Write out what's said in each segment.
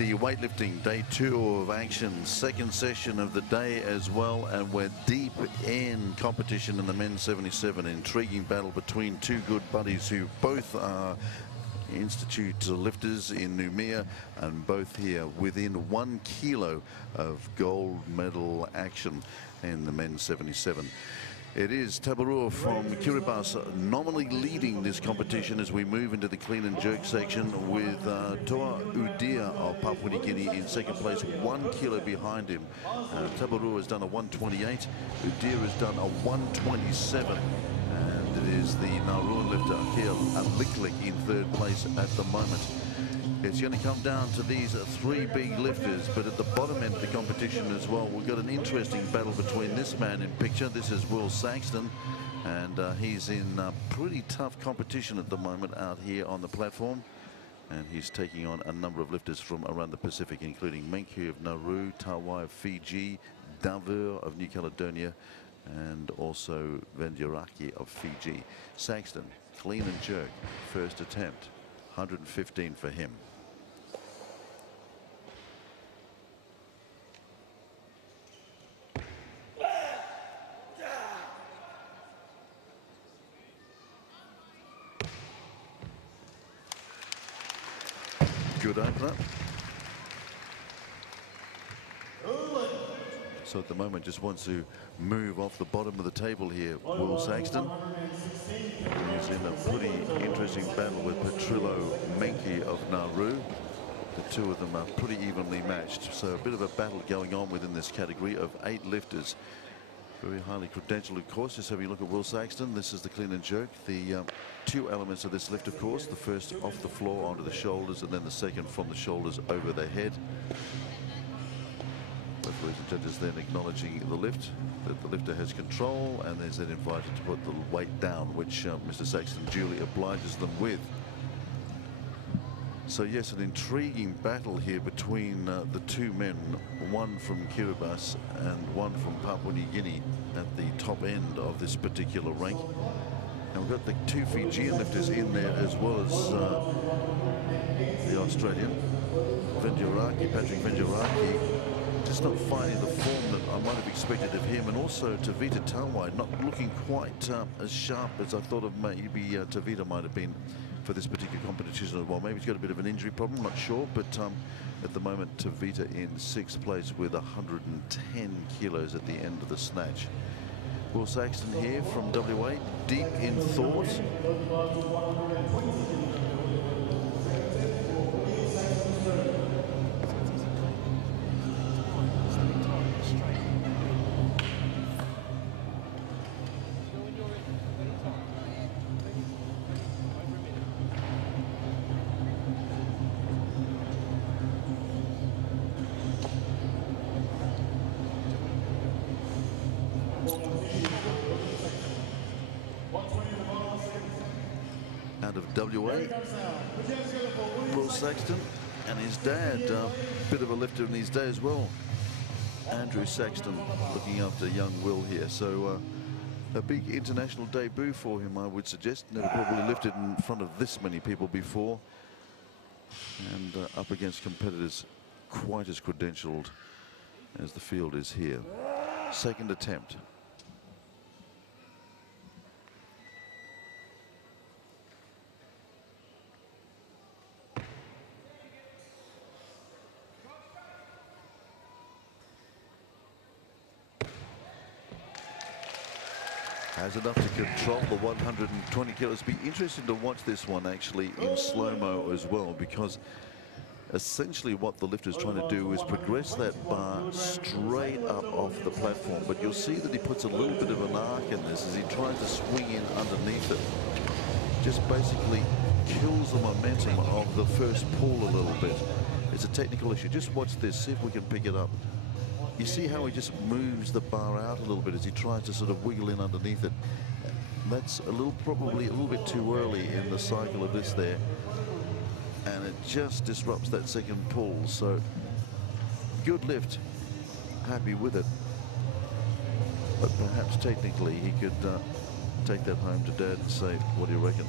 the weightlifting day 2 of action, second session of the day as well, and we're deep in competition in the men's 77. Intriguing battle between two good buddies who both are Institute lifters in Noumea, and both here within 1 kilo of gold medal action in the men's 77. It is Tabarua from Kiribati nominally leading this competition as we move into the clean and jerk section, with Toa Udia of Papua New Guinea in second place, 1 kilo behind him. Tabarua has done a 128, Udia has done a 127. And it is the Nauruan lifter here, Aliklik, in third place at the moment. It's going to come down to these 3 big lifters, but at the bottom end of the competition as well, we've got an interesting battle between this man in picture. This is Will Saxton, and he's in pretty tough competition at the moment out here on the platform. And he's taking on a number of lifters from around the Pacific, including Menkhi of Nauru, Tawai of Fiji, Davur of New Caledonia, and also Van2017 of Fiji. Saxton, clean and jerk, first attempt, 115 for him. Good opener. So at the moment just wants to move off the bottom of the table here, Will Saxton. He's in a pretty interesting battle with Petrillo Menkhi of Nauru. The two of them are pretty evenly matched. So a bit of a battle going on within this category of 8 lifters. Very highly credentialed, of course. Just having a look at Will Saxton. This is the clean and jerk. The 2 elements of this lift, of course. The first off the floor onto the shoulders, and then the second from the shoulders over the head. Referees and judges then acknowledging the lift, that the lifter has control, and is then invited to put the weight down, which Mr. Saxton duly obliges them with. So yes, an intriguing battle here between the 2 men, one from Kiribati and one from Papua New Guinea at the top end of this particular rank. And we've got the 2 Fijian lifters in there, as well as the Australian Patrick Van2017, just not finding the form that I might have expected of him, and also Tavita Tawai not looking quite as sharp as I thought of maybe Tavita might have been for this particular competition as well. Maybe he's got a bit of an injury problem, not sure, but at the moment Tavita in 6th place with 110 kilos at the end of the snatch. Will Saxton here from WA, deep in thought. Out of WA, Will Saxton, and his dad, bit of a lifter in his day as well, Andrew Saxton, looking after young Will here. So a big international debut for him, I would suggest. Never probably lifted in front of this many people before, and up against competitors quite as credentialed as the field is here. Second attempt. Has enough to control the 120 kilos. Be interesting to watch this one actually in slow-mo as well, because essentially what the lifter is trying to do is progress that bar straight up off the platform. But you'll see that he puts a little bit of an arc in this as he tries to swing in underneath it. Just basically kills the momentum of the first pull a little bit. It's a technical issue. Just watch this, see if we can pick it up. You see how he just moves the bar out a little bit as he tries to sort of wiggle in underneath it. That's probably a little bit too early in the cycle of this there, and it just disrupts that second pull. So good lift, happy with it, but perhaps technically he could take that home to Dad and say, what do you reckon?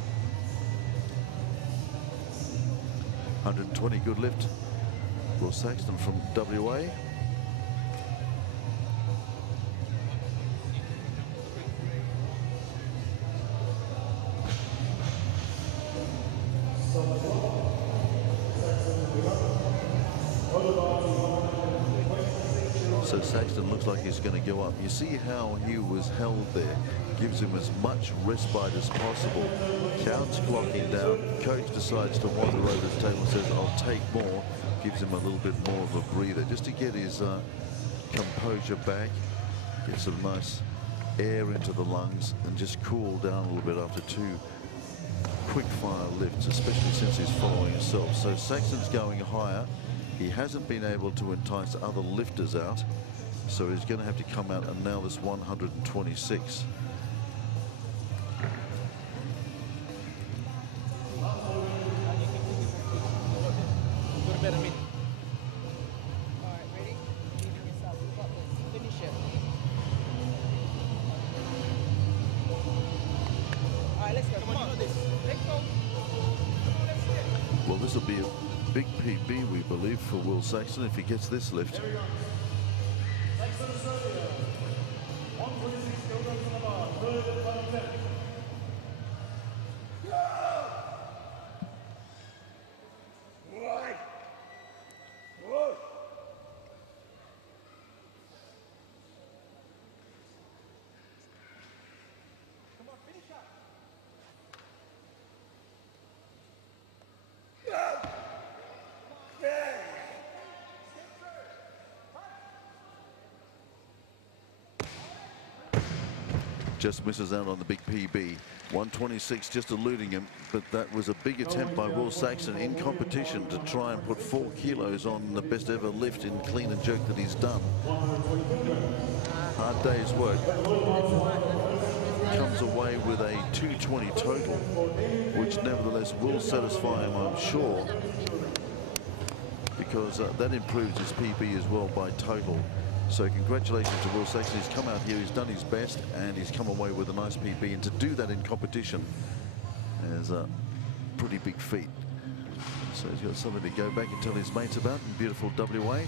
120, good lift. Will Saxton from WA. So Saxton looks like he's going to go up. You see how he was held there. Gives him as much respite as possible. Counts clocking down. Coach decides to wander over his table and says, I'll take more. Gives him a little bit more of a breather just to get his composure back. Get some nice air into the lungs and just cool down a little bit after two quick fire lifts, especially since he's following himself. So Saxton's going higher. He hasn't been able to entice other lifters out, so he's going to have to come out and nail this 126. Well, this will be a big PB, we believe, for Will Saxton if he gets this lift. Just misses out on the big PB. 126 just eluding him, but that was a big attempt by Will Saxton in competition to try and put 4 kilos on the best ever lift in clean and jerk that he's done. Hard day's work. Comes away with a 220 total, which nevertheless will satisfy him, I'm sure, because that improves his PB as well by total. So congratulations to Will Saxton. He's come out here, he's done his best, and he's come away with a nice PB. And to do that in competition is a pretty big feat. So he's got something to go back and tell his mates about in beautiful WA.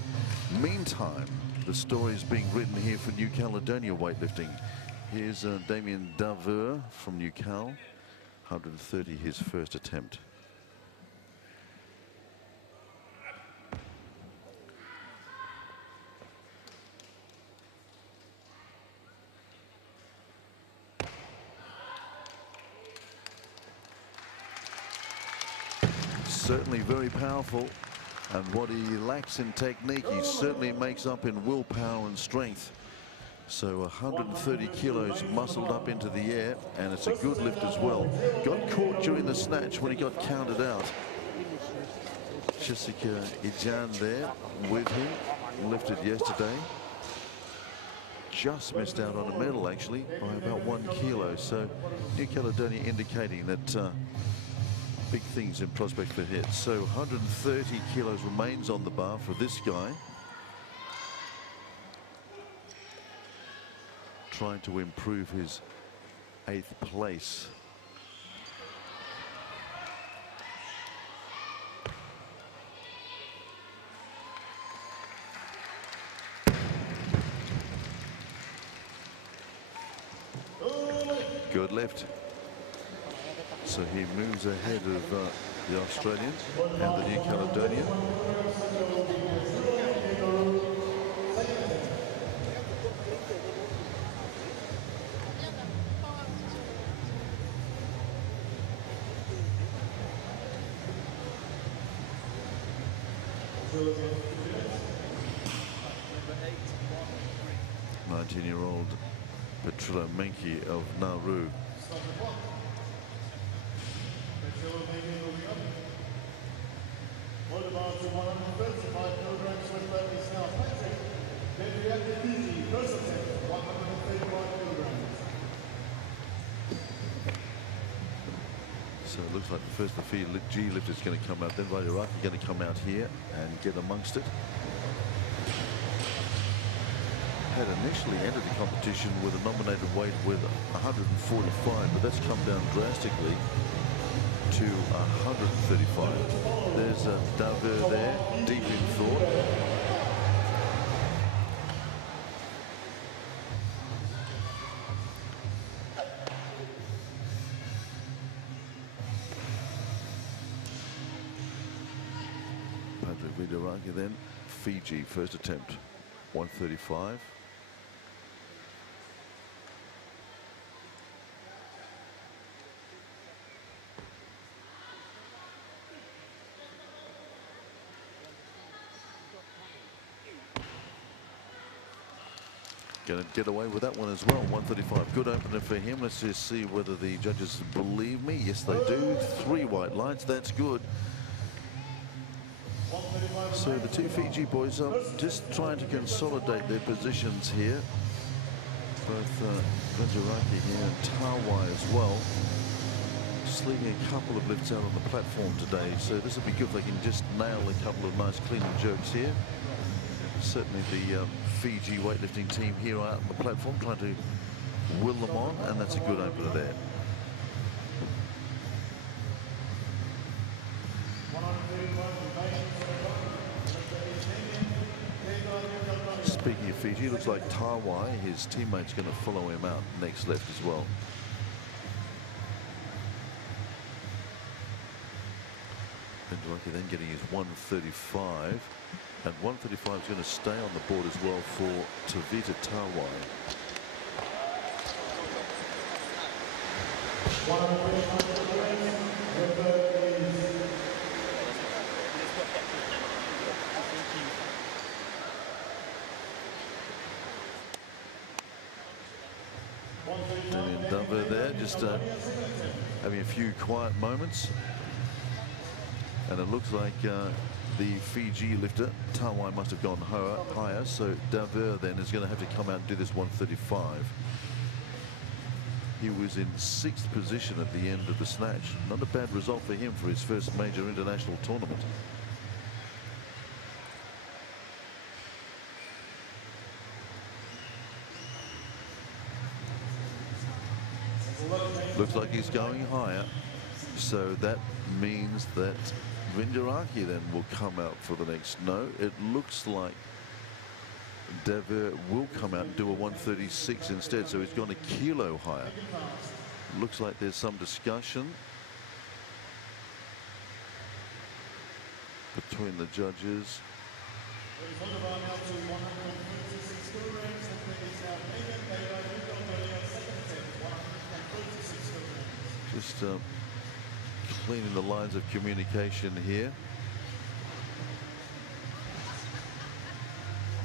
Meantime, the story is being written here for New Caledonia weightlifting. Here's Damien Daveur from New Cal, 130 his first attempt. Certainly very powerful, and what he lacks in technique, he certainly makes up in willpower and strength. So 130 kilos muscled up into the air, and it's a good lift as well. Got caught during the snatch when he got counted out. Jessica Ijan there with him, lifted yesterday. Just missed out on a medal actually by about 1 kilo. So New Caledonia indicating that big things in prospect for hits. So 130 kilos remains on the bar for this guy. Trying to improve his 8th place. Good lift. So he moves ahead of the Australian and the New Caledonian. Nineteen-year-old Petrilla Menke of Nauru. So it looks like the first the G lift is going to come out, then Vairaki going to come out here and get amongst it. Had initially entered the competition with a nominated weight with 145, but that's come down drastically to 135. There's Daver there, deep in thought. Vidaraki then, Fiji, first attempt, 135. Going to get away with that one as well, 135. Good opener for him. Let's just see whether the judges believe me. Yes, they do. 3 white lights, that's good. So the two Fiji boys are just trying to consolidate their positions here. Both Vidaraki here and Tawai as well. Just leaving a couple of lifts out on the platform today. So this will be good if they can just nail a couple of nice clean jerks here. Certainly the Fiji weightlifting team here out on the platform trying to will them on, and that's a good opener there. Speaking of Fiji, looks like Tawai, his teammate's going to follow him out next left as well. Vidaraki then getting his 135. And 135 is going to stay on the board as well for Tavita Tawai. And Denver there, just having a few quiet moments. And it looks like the Fiji lifter, Tawai, must have gone higher, so Daver then is going to have to come out and do this 135. He was in 6th position at the end of the snatch. Not a bad result for him for his first major international tournament. Looks like he's going higher, so that means that Vidaraki then will come out for the next. No, it looks like Daver will come out and do a 136 instead, so he's gone a kilo higher. Looks like there's some discussion between the judges. Just cleaning the lines of communication here.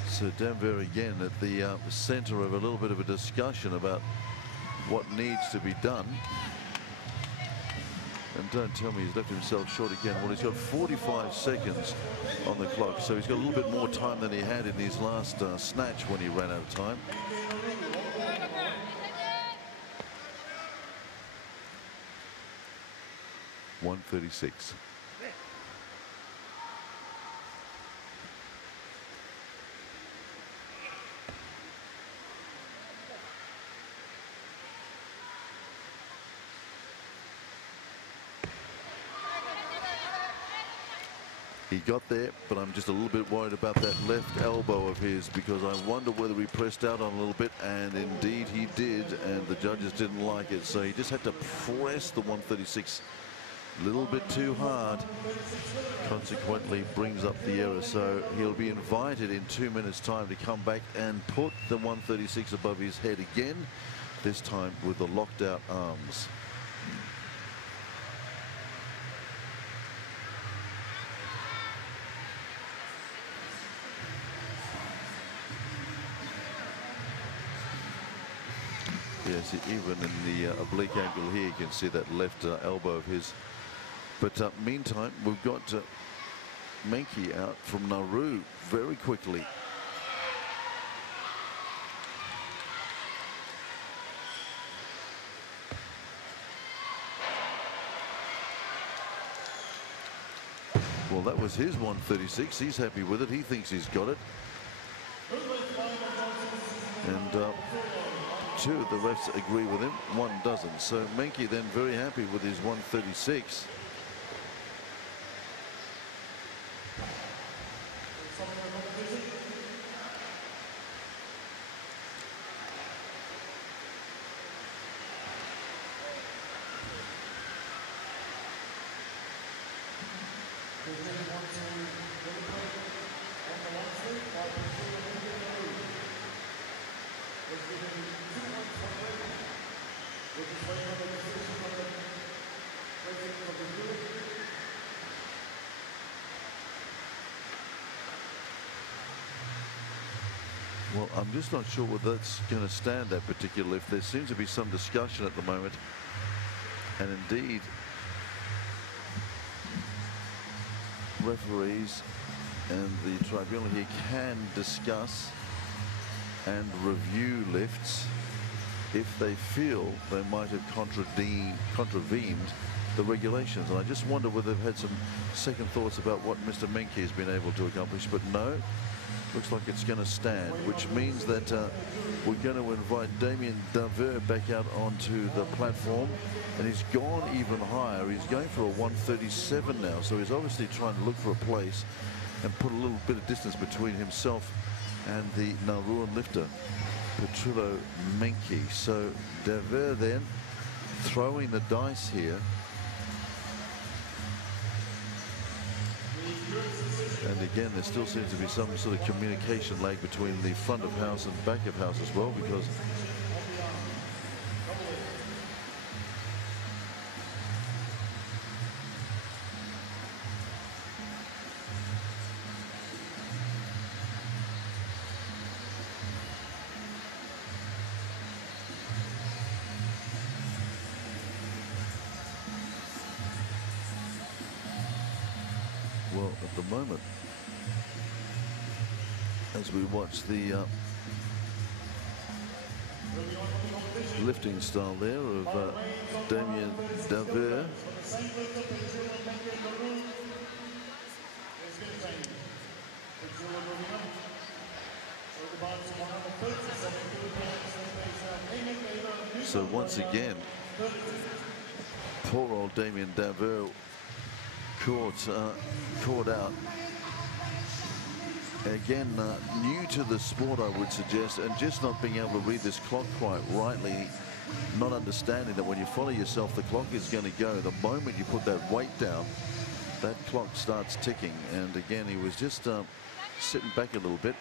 So Denver again at the center of a little bit of a discussion about what needs to be done. And don't tell me he's left himself short again. Well, he's got 45 seconds on the clock, so he's got a little bit more time than he had in his last snatch when he ran out of time. .136. He got there, but I'm just a little bit worried about that left elbow of his, because I wonder whether he pressed out on a little bit, and indeed he did, and the judges didn't like it, so he just had to press the 136 a little bit too hard. Consequently brings up the error, so he'll be invited in 2 minutes time to come back and put the 136 above his head again, this time with the locked out arms. Yes, even in the oblique angle here, you can see that left elbow of his. But meantime, we've got Menke out from Nauru very quickly. Well, that was his 136. He's happy with it. He thinks he's got it. And two of the refs agree with him, one doesn't. So Menke then very happy with his 136. Well, I'm just not sure whether that's going to stand, that particular lift. There seems to be some discussion at the moment. And indeed, referees and the tribunal here can discuss and review lifts if they feel they might have contravened the regulations. And I just wonder whether they've had some second thoughts about what Mr. Menke has been able to accomplish. But no, looks like it's going to stand, which means that we're going to invite Damien Daver back out onto the platform. And he's gone even higher. He's going for a 137 now. So he's obviously trying to look for a place and put a little bit of distance between himself and the Nauruan lifter, Petrillo Menke. So Daver then throwing the dice here. And again, there still seems to be some sort of communication lag between the front of house and back of house as well, because well, at the moment, as we watch the lifting style there of Damien Daver, so once again, poor old Damien Daver caught out. Again, new to the sport, I would suggest, and just not being able to read this clock quite rightly, not understanding that when you follow yourself, the clock is going to go. The moment you put that weight down, that clock starts ticking. And again, he was just sitting back a little bit.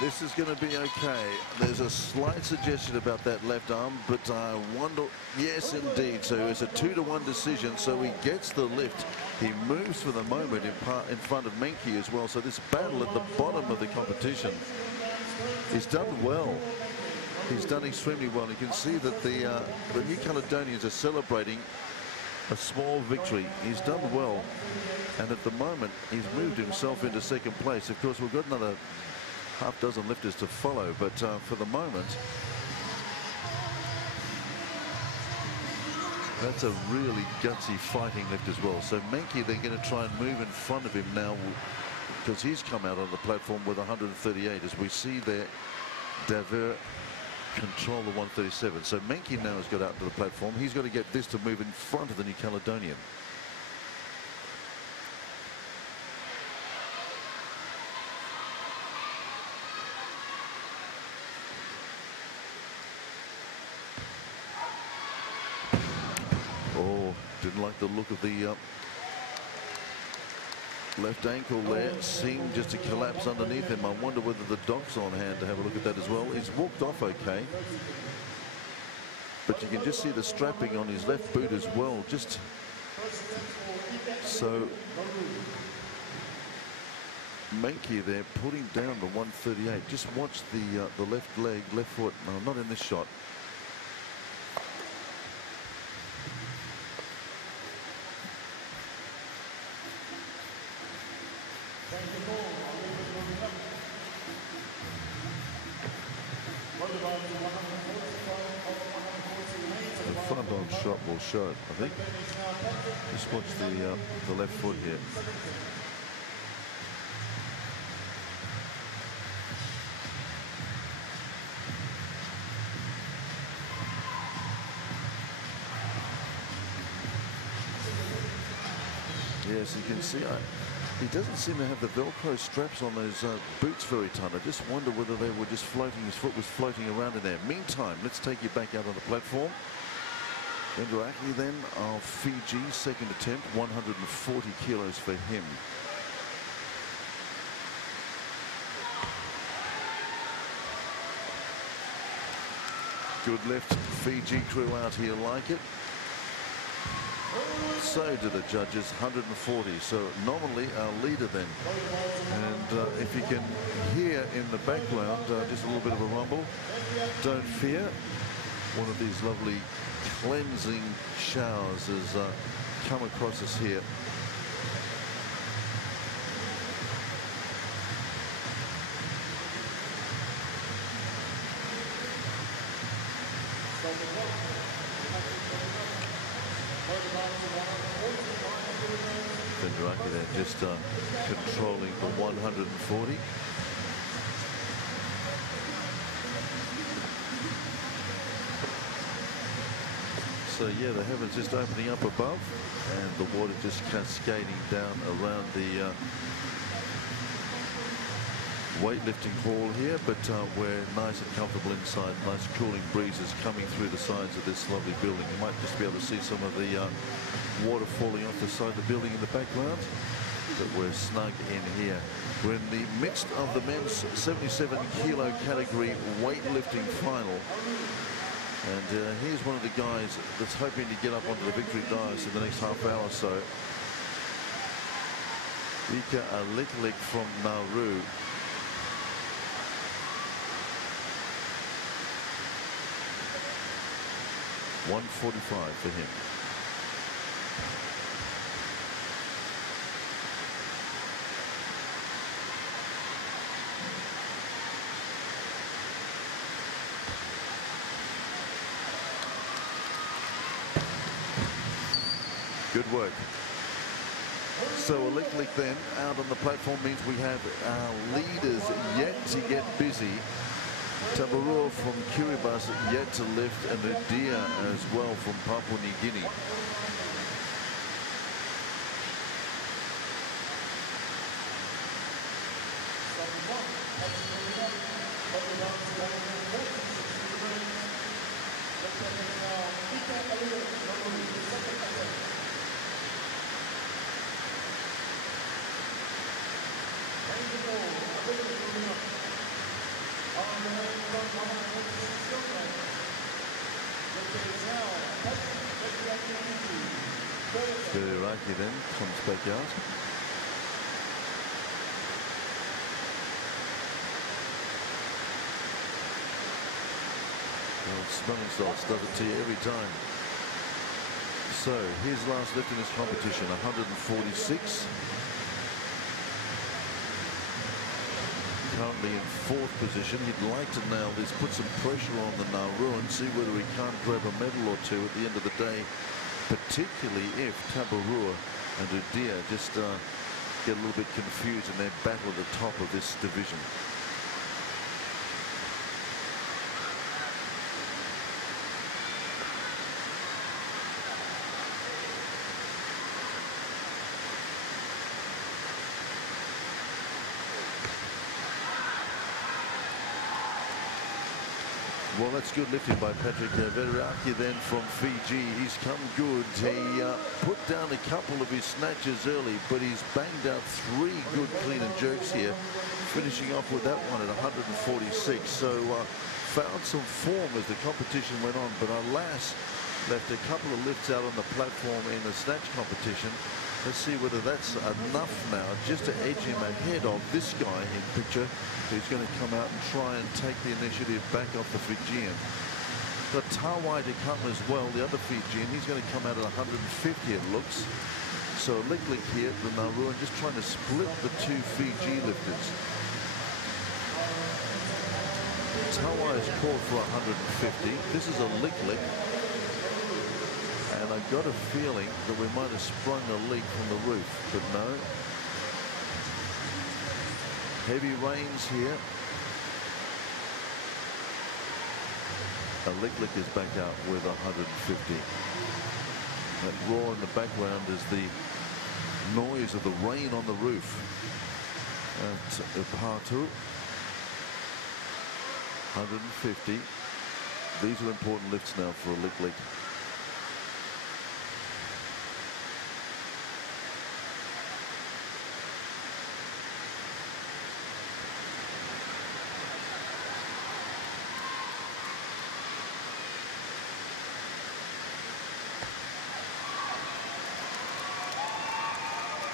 This is going to be okay. There's a slight suggestion about that left arm, but I wonder, yes, indeed. So it's a 2-to-1 decision. So he gets the lift. He moves for the moment in front of Menke as well. So this battle at the bottom of the competition, he's done well. He's done extremely well. You can see that the New Caledonians are celebrating a small victory. He's done well. And at the moment, he's moved himself into second place. Of course, we've got another half-dozen lifters to follow, but for the moment, that's a really gutsy fighting lift as well. So Menke, they're going to try and move in front of him now, because he's come out on the platform with 138, as we see there Daver control the 137. So Menke now has got out to the platform. He's got to get this to move in front of the New Caledonian. Didn't like the look of the left ankle there. Seemed just to collapse underneath him. I wonder whether the doc's on hand to have a look at that as well. He's walked off okay, but you can just see the strapping on his left boot as well. Just so Menke there putting down the 138. Just watch the left leg, left foot. No, not in this shot. The front on shot will show it, I think. Just watch the left foot here. Yes, you can see He doesn't seem to have the Velcro straps on those boots very tight. I just wonder whether they were just floating, his foot was floating around in there. Meantime, let's take you back out on the platform. Van2017 then of Fiji, second attempt, 140 kilos for him. Good lift, Fiji crew out here like it. So do the judges, 140. So nominally our leader then. And if you can hear in the background just a little bit of a rumble, don't fear. One of these lovely cleansing showers has come across us here. Van2017 there just controlling the 140. So yeah, the heavens just opening up above and the water just cascading down around the weightlifting hall here, but we're nice and comfortable inside. Nice cooling breezes coming through the sides of this lovely building. You might just be able to see some of the water falling off the side of the building in the background, but we're snug in here. We're in the midst of the men's 77 kilo category weightlifting final. And here's one of the guys that's hoping to get up onto the victory dais in the next half hour or so. Ika Alitlik from Nauru. $145 for him. Good work. So Alitlik then out on the platform means we have our leaders yet to get busy. Tabarua from Kiribati yet to lift, and Udia as well from Papua New Guinea. Iraqi then comes back out. Well, smelling salts does it to you every time. So his last lift in this competition, 146. Currently in fourth position. He'd like to nail this, put some pressure on the Nauru and see whether he can't grab a medal or two at the end of the day, particularly if Tabarua and Udia just get a little bit confused in their battle at the top of this division. Well, that's good lifting by Patrick Van2017 then from Fiji. He's come good. He put down a couple of his snatches early, but he's banged out 3 good clean and jerks here, finishing off with that one at 146. So found some form as the competition went on, but alas, left a couple of lifts out on the platform in the snatch competition. Let's see whether that's enough now just to edge him ahead of this guy in picture, who's going to come out and try and take the initiative back off the Fijian. Got Tawai to come as well, the other Fijian. He's going to come out at 150, it looks. So Alitlik here, the Nauruan, just trying to split the 2 Fiji lifters. Tawai is called for 150. This is Alitlik. And I got a feeling that we might have sprung a leak from the roof, but no. Heavy rains here. Alitlik is back out with 150. That roar in the background is the noise of the rain on the roof at Patu. 150. These are important lifts now for a Lick.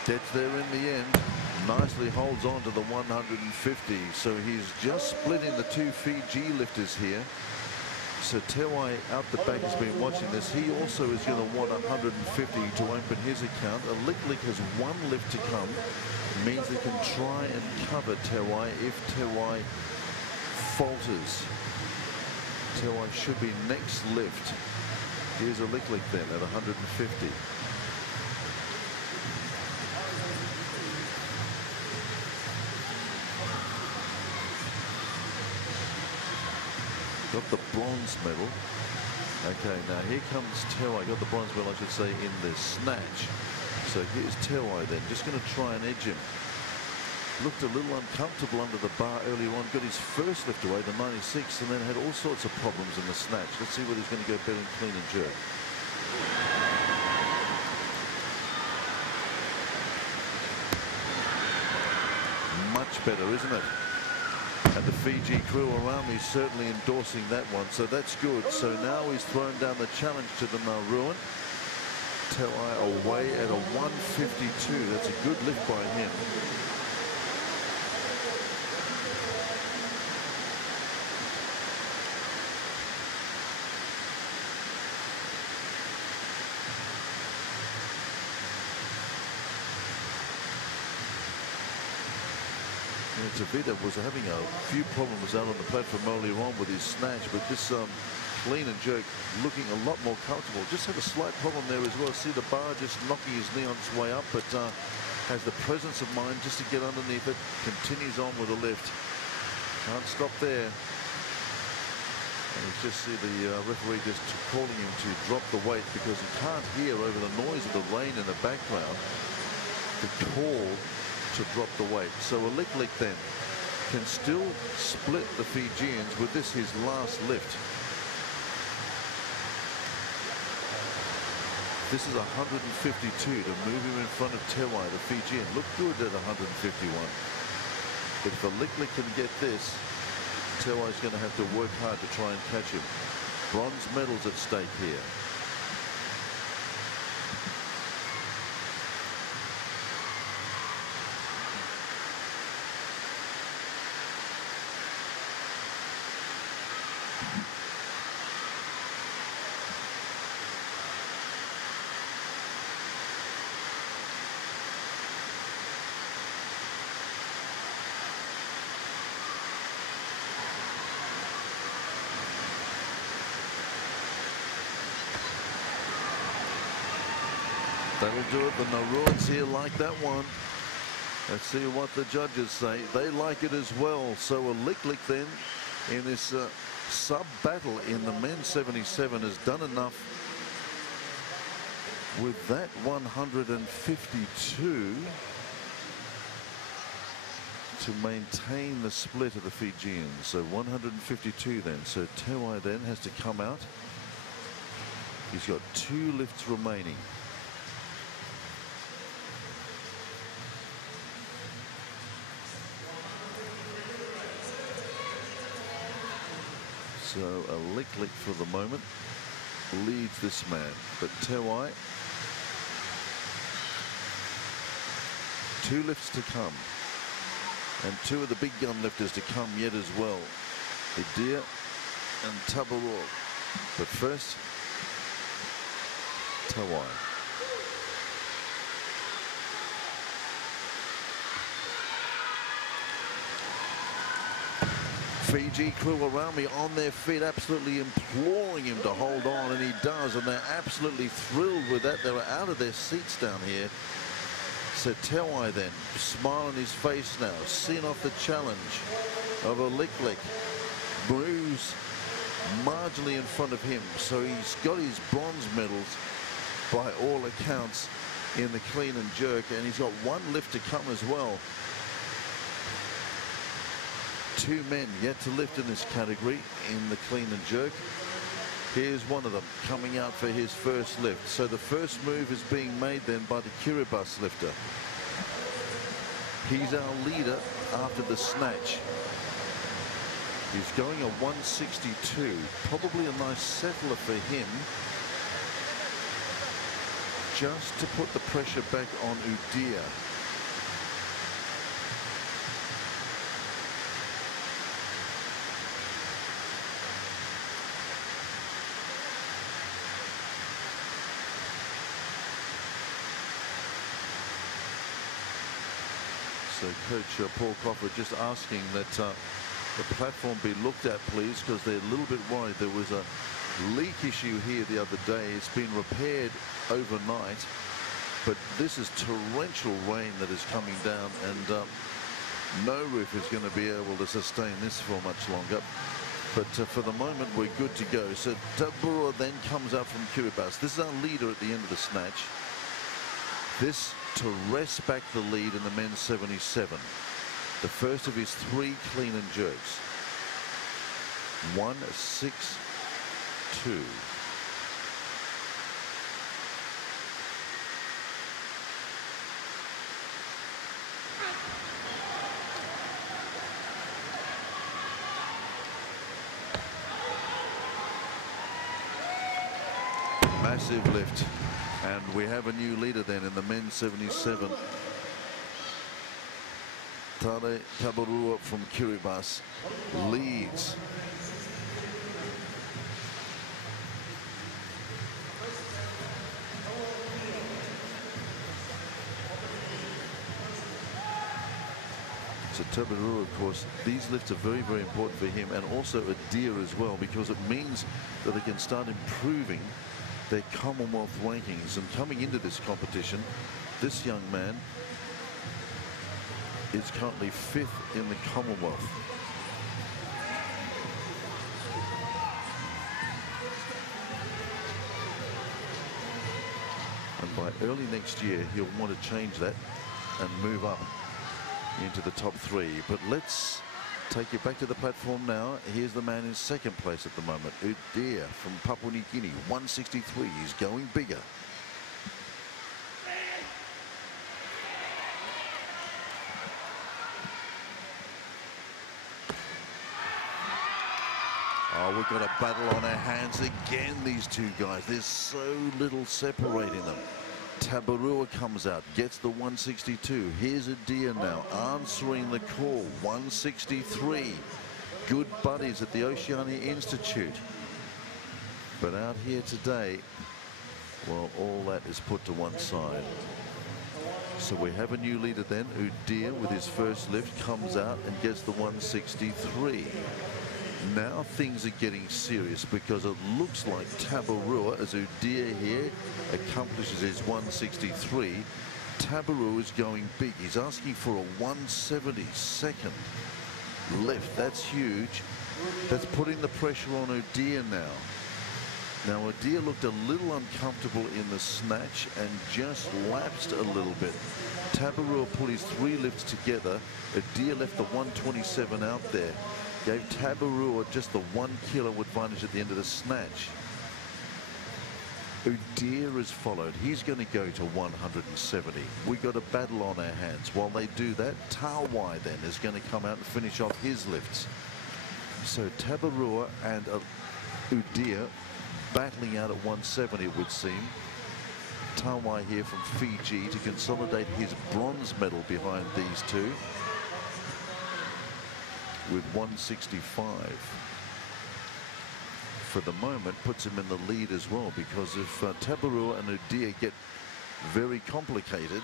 Gets there in the end. Nicely holds on to the 150. So he's just splitting the two Fiji lifters here. So Tewai out the back has been watching this. He also is going to want 150 to open his account. A Lick has one lift to come. Means they can try and cover Tewai if Tewai falters. Tewai should be next lift. Here's a Lick then at 150. Got the bronze medal. Okay, now here comes Tewai. Got the bronze medal, I should say, in the snatch. So here's Tewai then, just going to try and edge him. Looked a little uncomfortable under the bar earlier on. Got his first lift away, the 96, and then had all sorts of problems in the snatch. Let's see whether he's going to go better in clean and jerk. Much better, isn't it? And the Fiji crew around me certainly endorsing that one, so that's good. So now he's thrown down the challenge to the Nauruan. Tewai away at a 152. That's a good lift by him. Tavita was having a few problems out on the platform earlier on with his snatch, but this clean and jerk looking a lot more comfortable. Just had a slight problem there as well. See the bar just knocking his knee on its way up, but has the presence of mind just to get underneath it. Continues on with a lift. Can't stop there. And you just see the referee just calling him to drop the weight because he can't hear over the noise of the rain in the background the call to drop the weight. So a Lick then can still split the Fijians with this his last lift. This is 152 to move him in front of Tewai. The Fijian looked good at 151. But if a Lick can get this, Tewai's going to have to work hard to try and catch him. Bronze medals at stake here. That'll do it. The Nauruans here like that one. Let's see what the judges say. They like it as well. So a Lick then in this sub-battle in the men's 77 has done enough with that 152 to maintain the split of the Fijians. So 152 then. So Tewai then has to come out. He's got 2 lifts remaining. So a Lick for the moment leads this man, but Tewai, 2 lifts to come, and 2 of the big gun lifters to come yet as well, Idir and Tabaror. But first, Tewai. Fiji crew around me on their feet, absolutely imploring him to hold on, and he does, and they're absolutely thrilled with that. They were out of their seats down here. So Tewai then, smile on his face now, seeing off the challenge of a Lick. Moves marginally in front of him, so he's got his bronze medals by all accounts in the clean and jerk, and he's got one lift to come as well. Two men yet to lift in this category in the clean and jerk. Here's one of them coming out for his first lift. So the first move is being made then by the Kiribati lifter. He's our leader after the snatch. He's going a 162. Probably a nice settler for him, just to put the pressure back on Udir. So Coach Paul Crawford just asking that the platform be looked at, please, because they're a little bit worried. There was a leak issue here the other day. It's been repaired overnight, but this is torrential rain that is coming down, and no roof is going to be able to sustain this for much longer. But for the moment, we're good to go. So Tabura then comes out from Kiribati. This is our leader at the end of the snatch. This to wrest back the lead in the men's 77. The first of his 3 clean and jerks. 162. Massive lift. And we have a new leader then in the men's 77. Tade Tabarua from Kiribati leads. So Tabarua, of course, these lifts are very, very important for him, and also Udir as well, because it means that they can start improving their Commonwealth rankings. And coming into this competition, this young man is currently 5th in the Commonwealth. And by early next year, he'll want to change that and move up into the top 3. But let's take you back to the platform now. Here's the man in 2nd place at the moment, Udir from Papua New Guinea, 163. He's going bigger. Oh, we've got a battle on our hands again, these two guys. There's so little separating them. Tabarua comes out, gets the 162. Here's Udir now, answering the call, 163. Good buddies at the Oceania Institute. But out here today, well, all that is put to one side. So we have a new leader then. Udir, with his first lift, comes out and gets the 163. Now things are getting serious, because it looks like Tabarua, as Udir here accomplishes his 163, Tabarua is going big. He's asking for a 172nd lift. That's huge. That's putting the pressure on Udir now. Now Udir looked a little uncomfortable in the snatch and just lapsed a little bit. Tabarua put his 3 lifts together. Udir left the 127 out there. Gave Tabarua just the 1 kilo advantage at the end of the snatch. Udir has followed. He's going to go to 170. We've got a battle on our hands. While they do that, Tawai then is going to come out and finish off his lifts. So Tabarua and Udir battling out at 170, it would seem. Tawai here from Fiji to consolidate his bronze medal behind these two, with 165. For the moment, puts him in the lead as well, because if Tabarua and Udir get very complicated,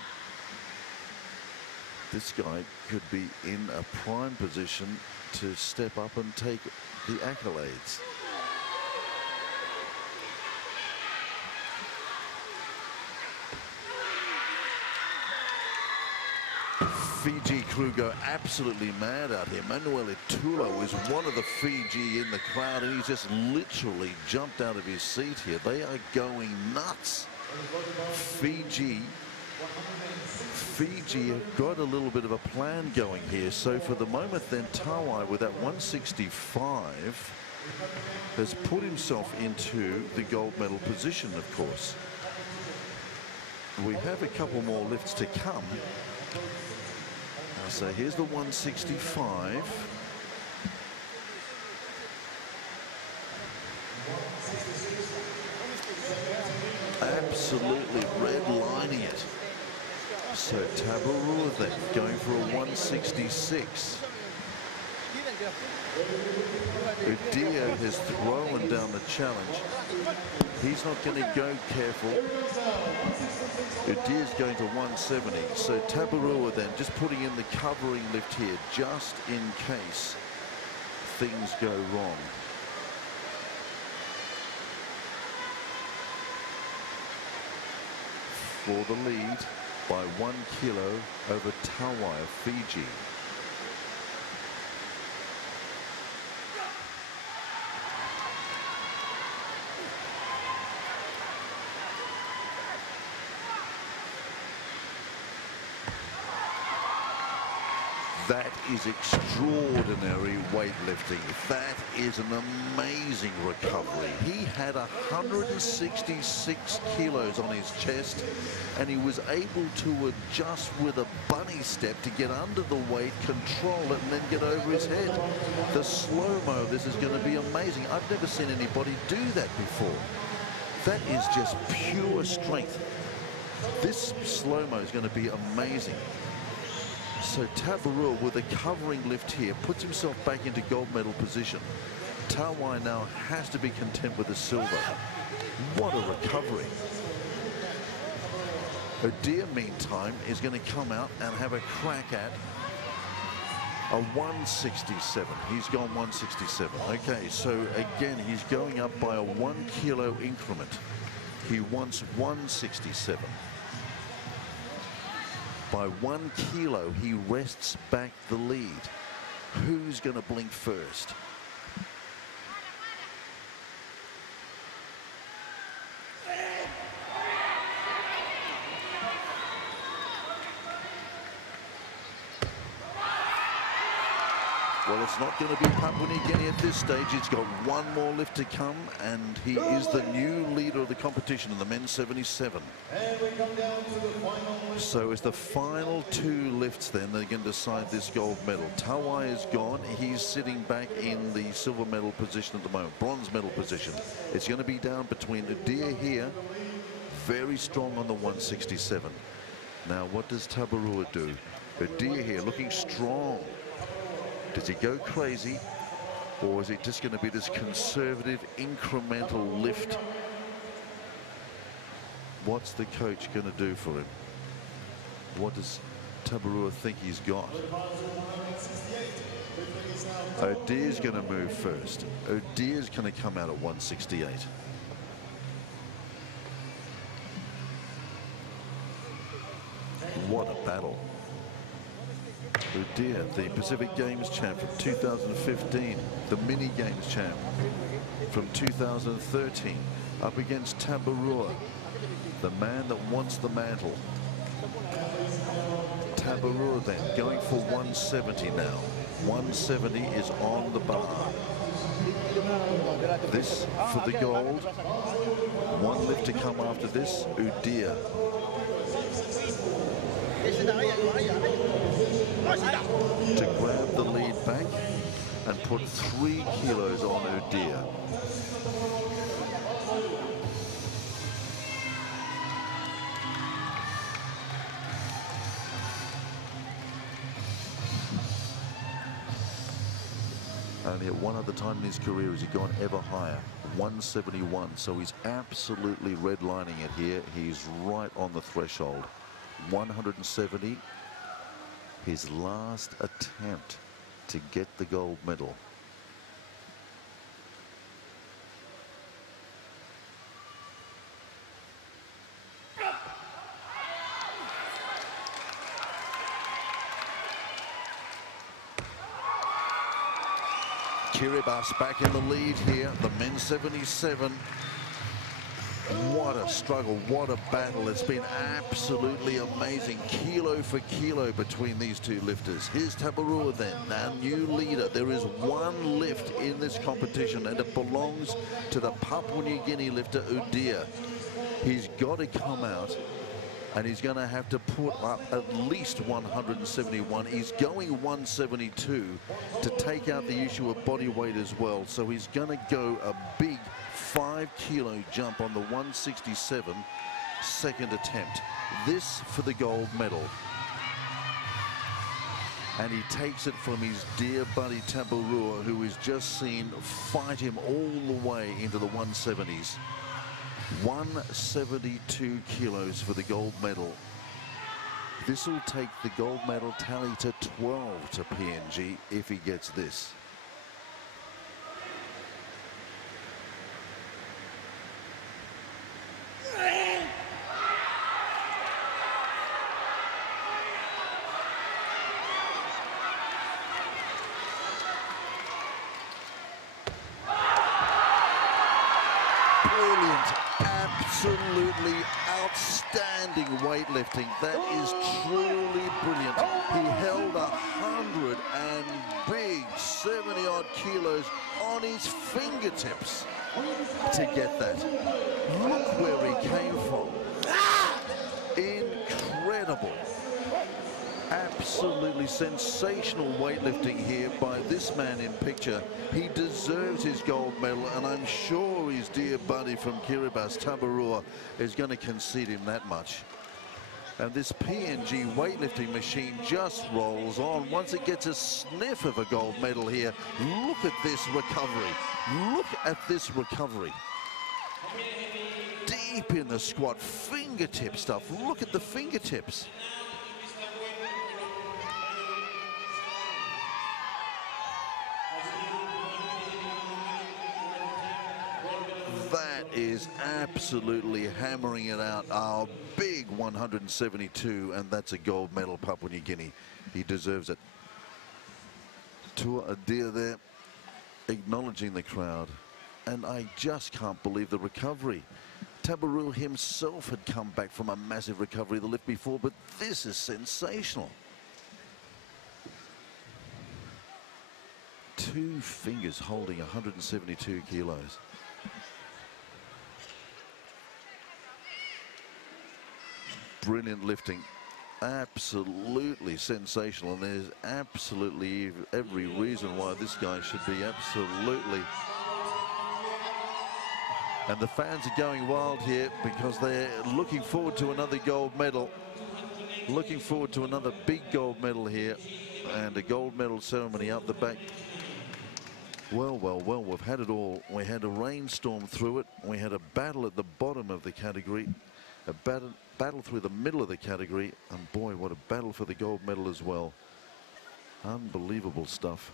this guy could be in a prime position to step up and take the accolades. Fiji crew go absolutely mad out here. Manuel Itulo is one of the Fiji in the crowd, and he's just literally jumped out of his seat here. They are going nuts. Fiji Fiji have got a little bit of a plan going here. So for the moment then, Tawai with that 165 has put himself into the gold medal position, of course. We have a couple more lifts to come. So here's the 165. Absolutely redlining it. So Tabarua then going for a 166. Udia has thrown down the challenge. He's not going to go careful. Udia's going to 170. So Tabarua then just putting in the covering lift here just in case things go wrong. For the lead by 1 kilo over Tawai of Fiji. That is extraordinary weightlifting. That is an amazing recovery. He had 166 kilos on his chest, and he was able to adjust with a bunny step to get under the weight, control it, and then get over his head. The slow-mo of this is going to be amazing. I've never seen anybody do that before. That is just pure strength. This slow-mo is going to be amazing. So Tabarua with a covering lift here puts himself back into gold medal position. Tawai now has to be content with the silver. What a recovery. Udia, meantime, is going to come out and have a crack at a 167. He's gone 167. Okay, so again, he's going up by a 1 kilo increment. He wants 167. By 1 kilo, he wrests back the lead. Who's going to blink first? Well, it's not going to be Papua New Guinea at this stage. It's got one more lift to come, and he is the new leader of the competition in the men's 77. And we come down to the final. So it's the final 2 lifts then that are going to decide this gold medal. Tawai is gone. He's sitting back in the silver medal position at the moment, bronze medal position. It's going to be down between Udia here, very strong on the 167. Now, what does Tabarua do? Udia here looking strong. Does he go crazy, or is it just going to be this conservative, incremental lift? What's the coach going to do for him? What does Tabarua think he's got? Udia's going to move first. Udia's going to come out at 168. What a battle. Udia, the Pacific Games champ from 2015, the mini games champ from 2013, up against Tabarua, the man that wants the mantle. Tabarua then going for 170 now. 170 is on the bar. This for the gold. One lift to come after this. Udia to grab the lead back and put 3 kilos on Udia. Only at one other time in his career has he gone ever higher, 171. So he's absolutely redlining it here. He's right on the threshold. 170, his last attempt to get the gold medal. Kiribati back in the lead here, the men's 77. What a struggle, what a battle. It's been absolutely amazing, kilo for kilo between these two lifters. Here's Tabarua then, our new leader. There is one lift in this competition, and it belongs to the Papua New Guinea lifter, Udia. He's got to come out, and he's going to have to put up at least 171. He's going 172 to take out the issue of body weight as well. So he's going to go a big 5-kilo jump on the 167 second attempt. This for the gold medal. And he takes it from his dear buddy Tabarua, who is just seen fight him all the way into the 170s. 172 kilos for the gold medal. This will take the gold medal tally to 12 to PNG if he gets this. Absolutely outstanding weightlifting. That is truly brilliant. He held 100 and big 70-odd kilos on his fingertips to get that. Look where he came from. Incredible. Absolutely sensational weightlifting here by this man in picture. He deserves his gold medal, and I'm sure his dear buddy from Kiribati, Tabarua, is going to concede him that much. And this PNG weightlifting machine just rolls on. Once it gets a sniff of a gold medal here, look at this recovery. Look at this recovery. Deep in the squat, fingertip stuff. Look at the fingertips. That is absolutely hammering it out. Our big 172, and that's a gold medal, Papua New Guinea. He deserves it. Tua Adir there, acknowledging the crowd. And I just can't believe the recovery. Tabarua himself had come back from a massive recovery the lift before, but this is sensational. 2 fingers holding 172 kilos. Brilliant lifting, absolutely sensational, and there's absolutely every reason why this guy should be absolutely. And the fans are going wild here because they're looking forward to another gold medal, looking forward to another big gold medal here, and a gold medal ceremony out the back. Well, well, well, we've had it all. We had a rainstorm through it. We had a battle at the bottom of the category, a battle through the middle of the category, and boy, what a battle for the gold medal as well. Unbelievable stuff.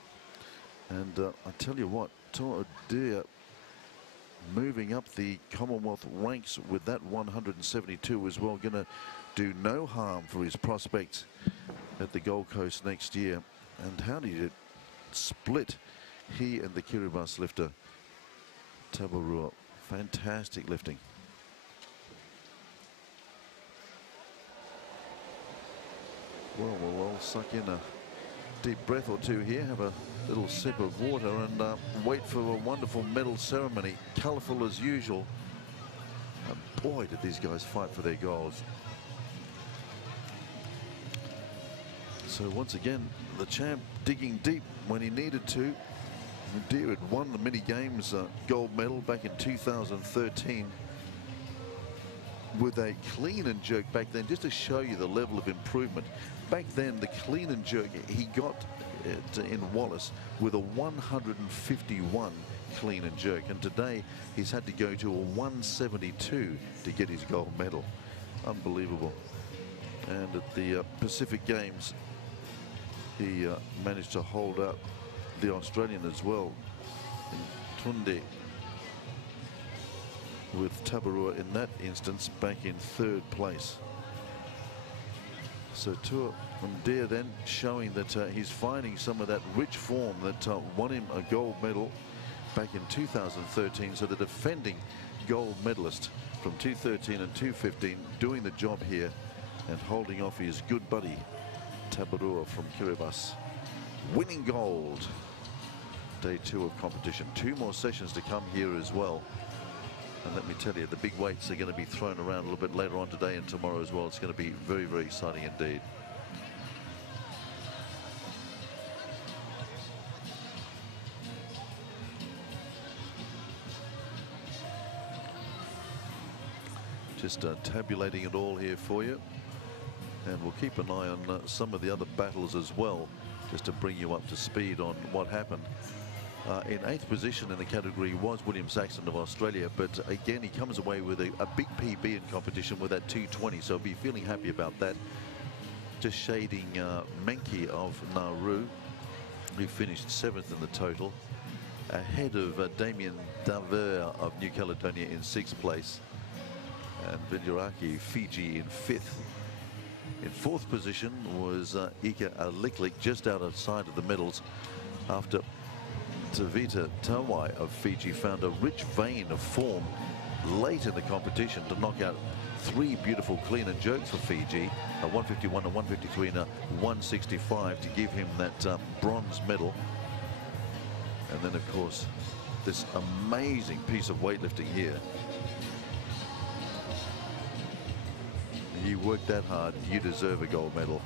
And I tell you what, Tua Adir moving up the Commonwealth ranks with that 172 as well, going to do no harm for his prospects at the Gold Coast next year. And how did it split, he and the Kiribati lifter Tabarua? Fantastic lifting. Well, we'll all suck in a deep breath or two here, have a little sip of water, and wait for a wonderful medal ceremony. Colourful as usual. And boy, did these guys fight for their goals. So once again, the champ digging deep when he needed to. Adir had won the mini games gold medal back in 2013 with a clean and jerk back then, just to show you the level of improvement. Back then, the clean and jerk, he got it in Wallace with a 151 clean and jerk, and today he's had to go to a 172 to get his gold medal. Unbelievable. And at the Pacific Games, he managed to hold up the Australian as well, Tunde, with Tabarua in that instance back in 3rd place. So Tua Adir then showing that he's finding some of that rich form that won him a gold medal back in 2013. So the defending gold medalist from 2013 and 2015, doing the job here and holding off his good buddy Tabarua from Kiribati, winning gold. Day 2 of competition. 2 more sessions to come here as well. And let me tell you, the big weights are going to be thrown around a little bit later on today and tomorrow as well. It's going to be very, very exciting indeed. Just tabulating it all here for you. And we'll keep an eye on some of the other battles as well, just to bring you up to speed on what happened. In 8th position in the category was William Saxton of Australia, but again he comes away with a big PB in competition with that 220, so be feeling happy about that. Just shading Menke of Nauru, who finished 7th in the total, ahead of Damien Daver of New Caledonia in 6th place, and Vinjaraki, Fiji, in 5th. In 4th position was Ika Aliklik, just outside of the medals, after Tavita Tawai of Fiji found a rich vein of form late in the competition to knock out 3 beautiful clean and jerks for Fiji, a 151, a 153 and a 165 to give him that bronze medal. And then of course this amazing piece of weightlifting here. You worked that hard, you deserve a gold medal.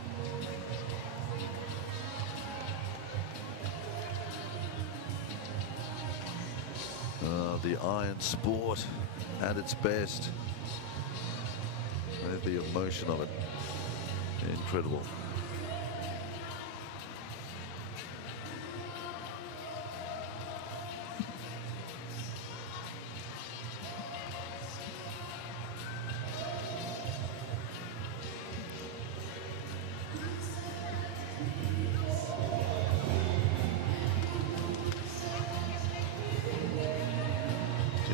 The iron sport at its best. And the emotion of it, incredible.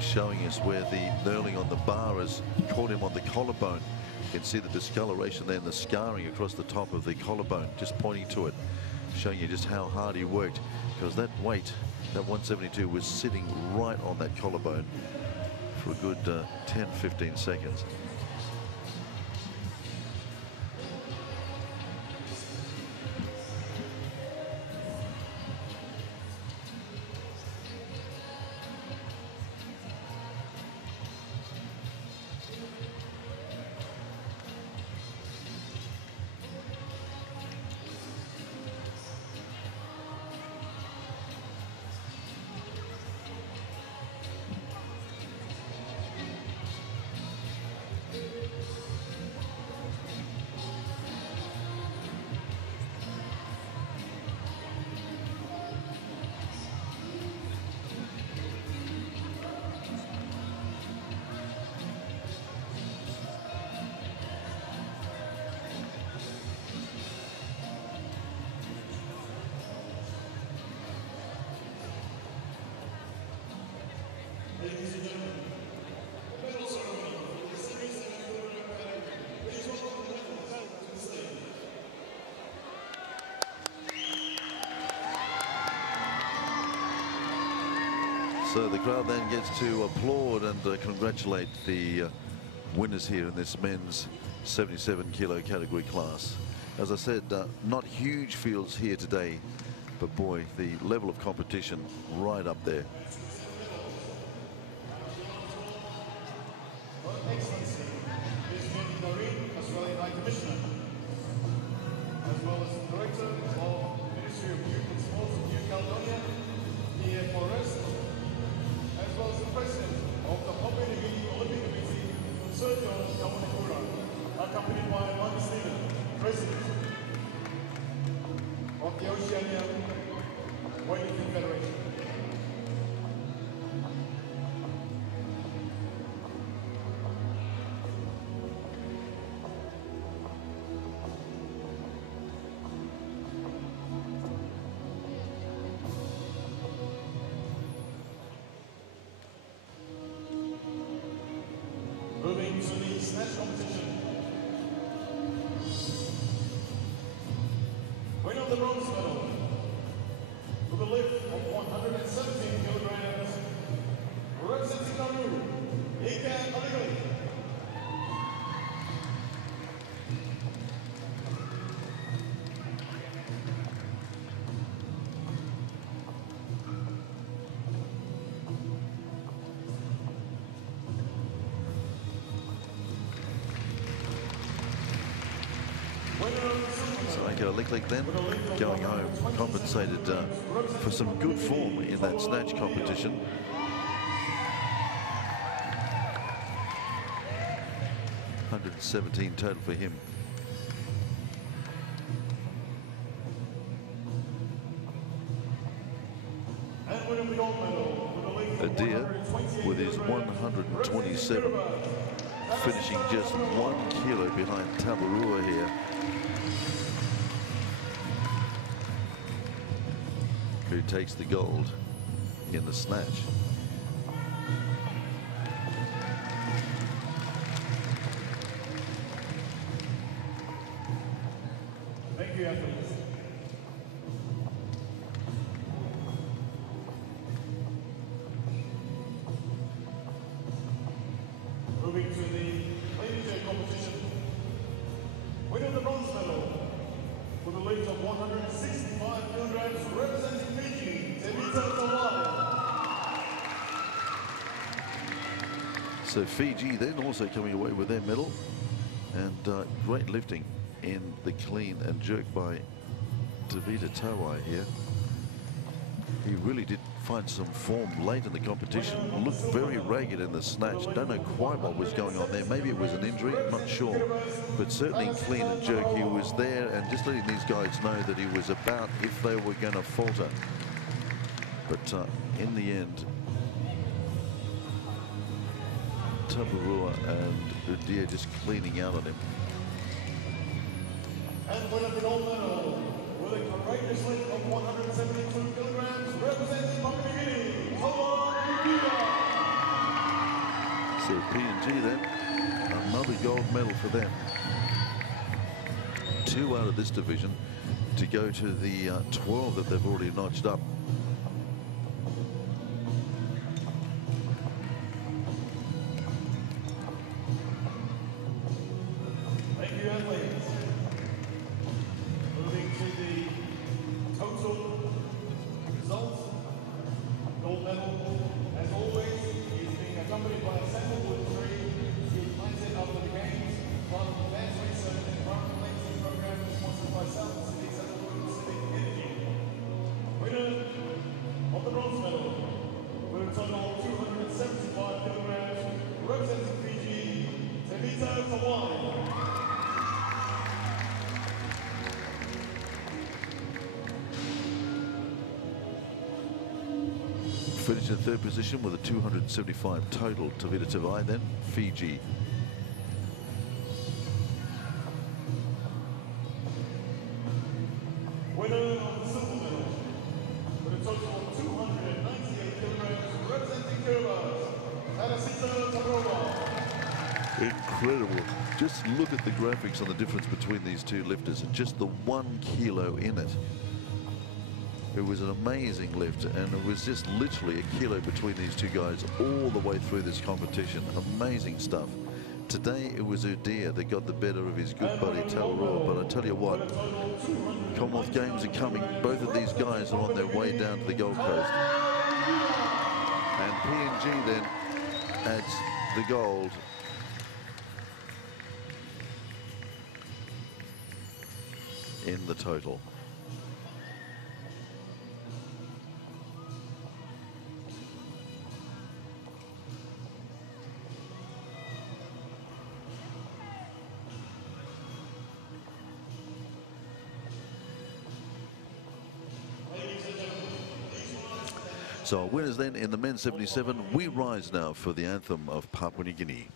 Showing us where the knurling on the bar has caught him on the collarbone. You can see the discoloration there and the scarring across the top of the collarbone, just pointing to it, showing you just how hard he worked, because that weight, that 172, was sitting right on that collarbone for a good 10-15 seconds. So the crowd then gets to applaud and congratulate the winners here in this men's 77 kilo category class. As I said, not huge fields here today, but boy, the level of competition right up there. Accompanied by Martin Stephen, President of the Oceania Weightlifting Federation. Moving to the snatch competition. Winner of the bronze medal with a lift of 117 kilograms, representing Nauru, So Ako Licklick then going home, compensated for some good form in that snatch competition. $117 total for him. Adir with his 127, finishing just 1 kilo behind Tabarua here, who takes the gold in the snatch. Thank you, athletes. Moving to the ladies' competition. Winner the bronze medal with a weight of 165 kilograms, representing Fiji, Tevita Tawai. So Fiji then also coming away with their medal, and great lifting in the clean and jerk by Tevita Tawai here. He really did find some form late in the competition. Looked very ragged in the snatch. Don't know quite what was going on there. Maybe it was an injury, not sure. But certainly in clean and jerk, he was there and just letting these guys know that he was about if they were going to falter. But in the end, Tabarua and Adir just cleaning out on him. And winner the gold medal with a courageous lift of 172 kilograms, representing Papua New Guinea, Toa Udia. So PNG then, another gold medal for them. 2 out of this division to go to the 12 that they've already notched up. Thank you, athletes. Moving to the total results. Gold medal, as always, is being accompanied by a sandalwood tree with planted after the games from the Van2017 environmental program sponsored by South Pacific Sandalwood Pacific Energy. Winner of the bronze medal with a total of 275 kilograms, representing Fiji, Tevita Tawai. Finished in 3rd position with a 275 total. Tevita Tawai then, Fiji. Winner of the silver medal with a total of 298 kilograms, representing Kiribati, Adesita Tabarua. Incredible. Just look at the graphics on the difference between these two lifters and just the 1 kilo in it. It was an amazing lift, and it was just literally a kilo between these two guys all the way through this competition. Amazing stuff. Today it was Adir that got the better of his good buddy Tabarua, but I tell you what, Commonwealth Games are coming. Both of these guys are on their way down to the Gold Coast. And PNG then adds the gold. In the total. So our winners then in the men's 77, we rise now for the anthem of Papua New Guinea.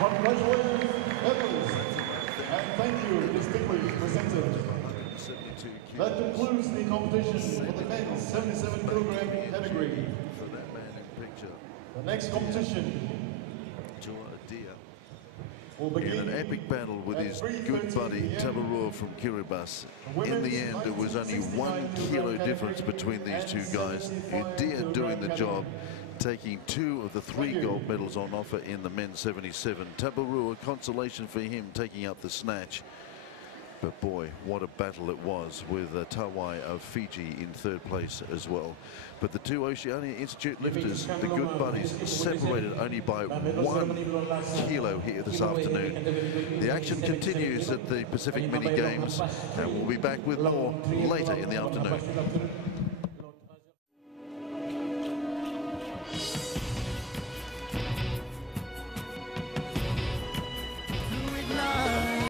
Congratulations, medalists, and thank you, distinguished presenters. 172 That kilos. concludes the competition for the men's 77 kilogram category. For that man in picture, The next competition Deer, will in begin an epic battle with at his 3:30 good buddy p.m. Tabarua from Kiribati. In the end, there was only 1 kilo difference between these two guys. Deer doing the job, taking 2 of the 3 gold medals on offer in the men's 77. Tabarua, consolation for him, taking up the snatch. But boy, what a battle it was, with Tawai of Fiji in 3rd place as well. But the 2 Oceania Institute lifters, the good buddies, separated only by 1 kilo here this afternoon. The action continues at the Pacific Mini Games, and we'll be back with more later in the afternoon.